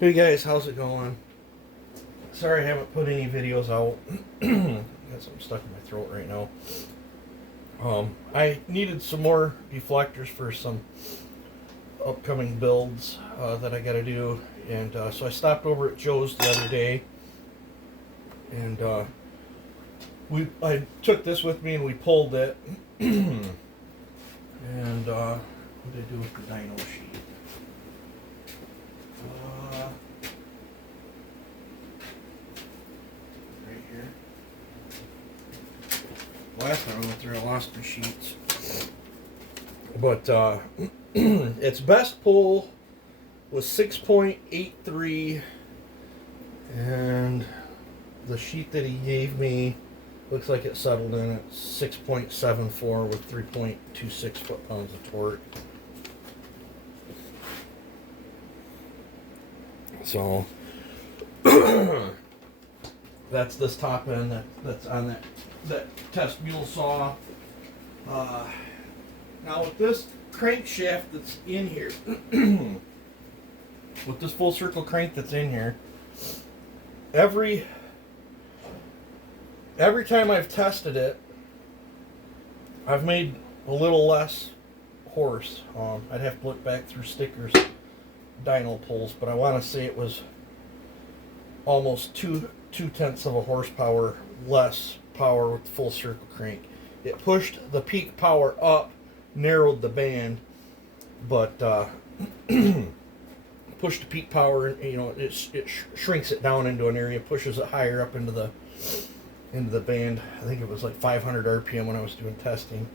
Hey guys, how's it going? Sorry I haven't put any videos out. Got something stuck in my throat right now. I needed some more deflectors for some upcoming builds that I gotta do, and so I stopped over at Joe's the other day, and I took this with me and we pulled it. And what did I do with the dyno sheet? Right here. Last time I went through, I lost my sheets. But its best pull was 6.83, and the sheet that he gave me looks like it settled in at 6.74 with 3.26 foot-pounds of torque. So that's this top end that's on that test mule saw. Now with this crankshaft that's in here, with this full circle crank that's in here, every time I've tested it, I've made a little less horse. I'd have to look back through stickers, dyno pulls, but I want to say it was almost two-tenths of a horsepower less power with the full circle crank. It pushed the peak power up, narrowed the band, but pushed the peak power, it shrinks it down into an area, pushes it higher up into the band. I think it was like 500 RPM when I was doing testing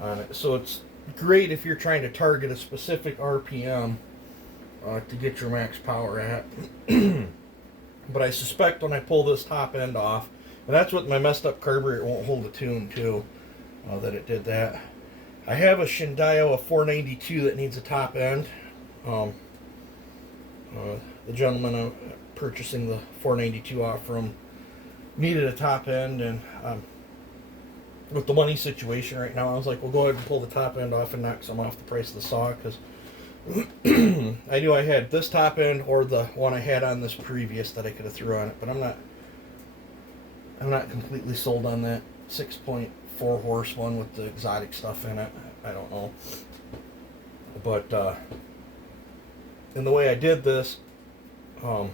on it. So it's great if you're trying to target a specific RPM to get your max power at. But I suspect when I pull this top end off, and that's what my messed up carburetor, it won't hold a tune too, that it did that. I have a Shindaiyo, a 492 that needs a top end. The gentleman purchasing the 492 off from needed a top end, and with the money situation right now, I was like, well, go ahead and pull the top end off and knock some off the price of the saw, because I knew I had this top end or the one I had on this previous that I could have threw on it, but I'm not completely sold on that 6.4 horse one with the exotic stuff in it. I don't know, but in the way I did this, I'm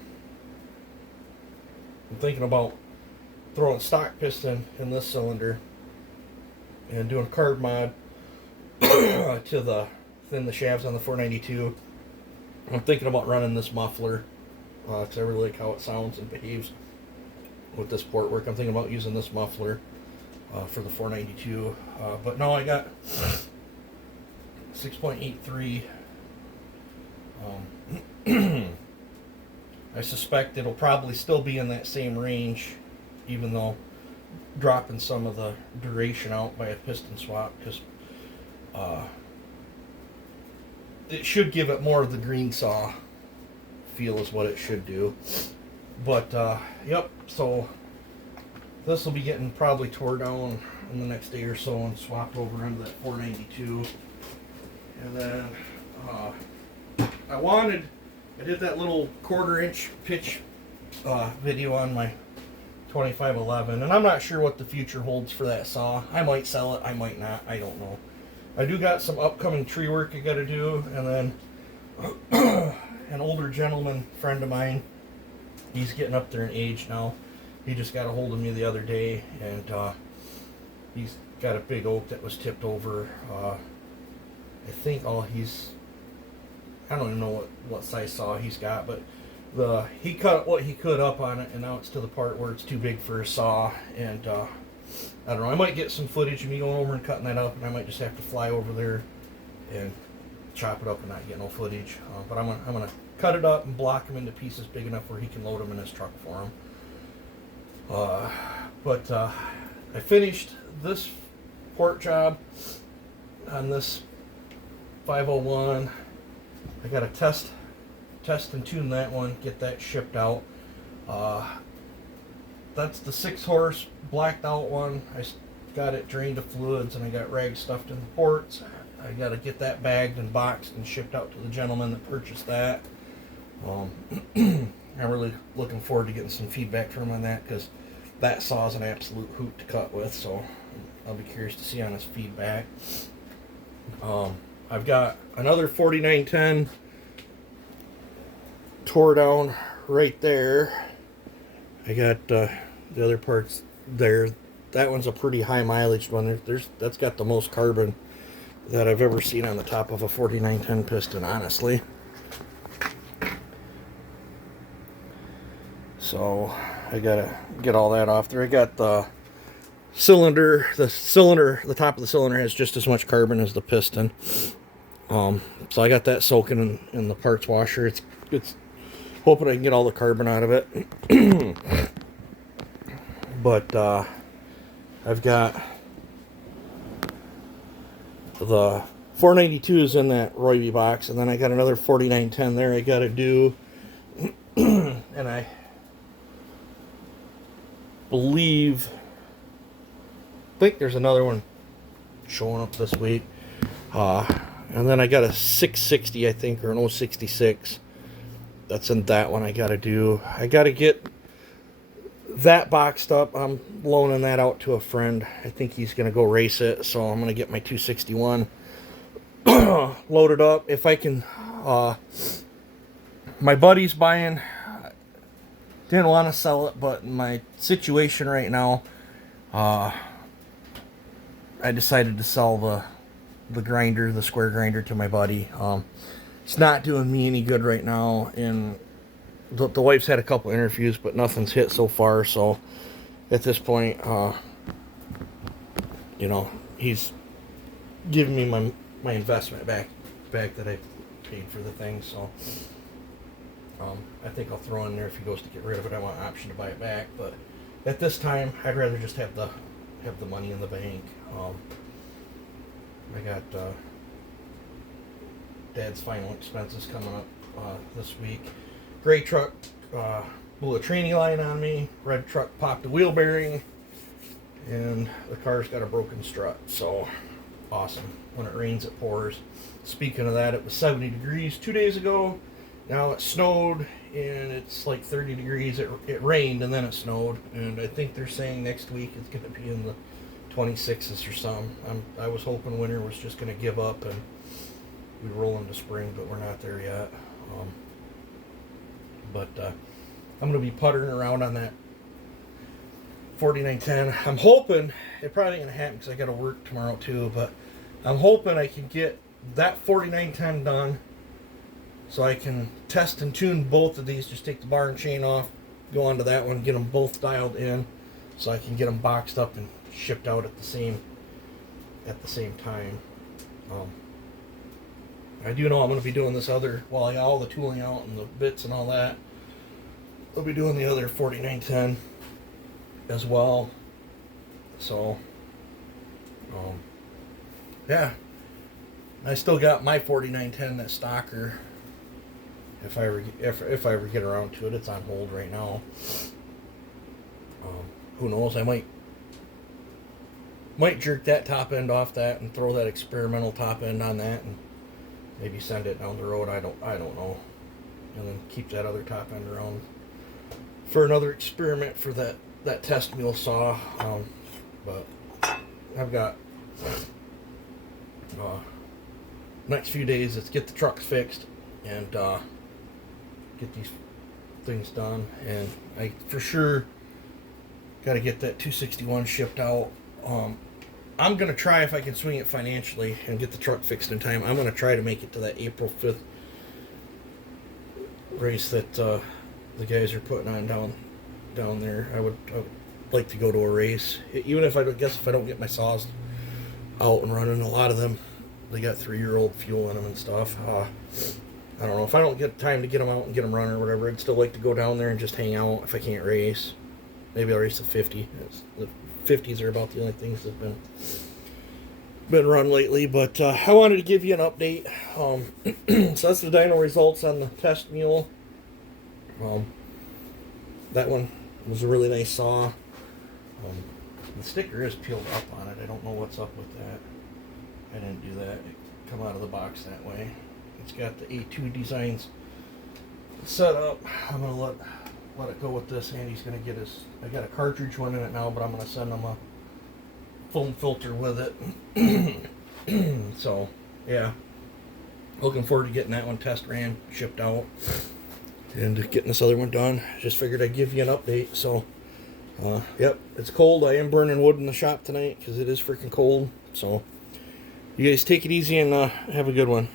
thinking about throwing stock piston in this cylinder and doing carb mod to the shafts on the 492. I'm thinking about running this muffler because I really like how it sounds and behaves with this port work. I'm thinking about using this muffler for the 492, but no, I got 6.83. I suspect it'll probably still be in that same range, even though dropping some of the duration out by a piston swap, because it should give it more of the green saw feel is what it should do. But yep, so this will be getting probably tore down in the next day or so and swapped over into that 492. And then I did that little 1/4 inch pitch video on my 2511, and I'm not sure what the future holds for that saw. I might sell it, I might not, I don't know. I do got some upcoming tree work I got to do, and then an older gentleman friend of mine, he's getting up there in age now. He just got a hold of me the other day, and he's got a big oak that was tipped over. I think I don't even know what size saw he's got, but he cut what he could up on it, and now it's to the part where it's too big for a saw. And I don't know, I might get some footage of me going over and cutting that up, and I might just have to fly over there and chop it up and not get no footage. But I'm gonna cut it up and block him into pieces big enough where he can load them in his truck for him. But I finished this port job on this 501. I got to test and tune that one, get that shipped out. That's the 6 horse blacked out one. I got it drained of fluids, and I got rags stuffed in the ports. I got to get that bagged and boxed and shipped out to the gentleman that purchased that. I'm really looking forward to getting some feedback from him on that, because that saw is an absolute hoot to cut with, so I'll be curious to see on his feedback. I've got another 4910 tore down right there. I got the other parts there. That one's a pretty high mileage one. That's got the most carbon that I've ever seen on the top of a 4910 piston, honestly. So I gotta get all that off there. I got the cylinder. The top of the cylinder has just as much carbon as the piston. So I got that soaking in the parts washer. It's hoping I can get all the carbon out of it. But I've got the 492s in that Roy box, and then I got another 4910 there I got to do. And I think there's another one showing up this week. And then I got a 660, I think, or an 066. That's in that one I got to do. I got to get that boxed up. I'm loaning that out to a friend. I think he's going to go race it, so I'm going to get my 261 loaded up. If I can, my buddy's buying. Didn't want to sell it, but in my situation right now, I decided to sell the grinder, the square grinder, to my buddy. It's not doing me any good right now, and the wife's had a couple interviews, but nothing's hit so far. So at this point, he's giving me my investment back that I paid for the thing. So I think I'll throw in there, if he goes to get rid of it, I want an option to buy it back. But at this time, I'd rather just have the money in the bank. I got Dad's final expenses coming up this week. Gray truck blew a tranny line on me. Red truck popped a wheel bearing, and the car's got a broken strut. So awesome. When it rains, it pours. Speaking of that, it was 70 degrees 2 days ago. Now it snowed, and it's like 30 degrees. It rained, and then it snowed. And I think they're saying next week it's going to be in the 26s or something. I was hoping winter was just going to give up and we roll into spring, but we're not there yet. But I'm going to be puttering around on that 4910. I'm hoping, it probably ain't going to happen because I got to work tomorrow too, but I'm hoping I can get that 4910 done so I can test and tune both of these. Just take the bar and chain off, go onto that one, get them both dialed in so I can get them boxed up and shipped out at the same time. I do know I'm going to be doing this other, while I got all the tooling out and the bits and all that, I'll be doing the other 4910 as well. So, yeah, I still got my 4910, that stocker. If I ever get around to it, it's on hold right now. Who knows? I might jerk that top end off that and throw that experimental top end on that and maybe send it down the road. I don't know. And then keep that other top end around for another experiment for that test mule saw. But I've got next few days. Let's get the truck fixed and get these things done. And I for sure got to get that 261 shipped out. I'm going to try, if I can swing it financially and get the truck fixed in time, I'm going to try to make it to that April 5th race that the guys are putting on down there. I would like to go to a race, even if I don't get my saws out and running. A lot of them, they got 3-year-old fuel in them and stuff. I don't know, if I don't get time to get them out and get them running or whatever, I'd still like to go down there and just hang out if I can't race. Maybe I'll race the 50. The 50s are about the only things that have been run lately. But I wanted to give you an update. So that's the dyno results on the test mule. That one was a really nice saw. The sticker is peeled up on it. I don't know what's up with that. I didn't do that. It come out of the box that way. It's got the A2 designs set up. I'm gonna let it go with this. Andy's gonna get his. I got a cartridge one in it now, but I'm gonna send him a foam filter with it. So yeah, looking forward to getting that one test ran, shipped out, and getting this other one done. Just figured I'd give you an update. So yep, it's cold. I am burning wood in the shop tonight because it is freaking cold. So you guys take it easy and have a good one.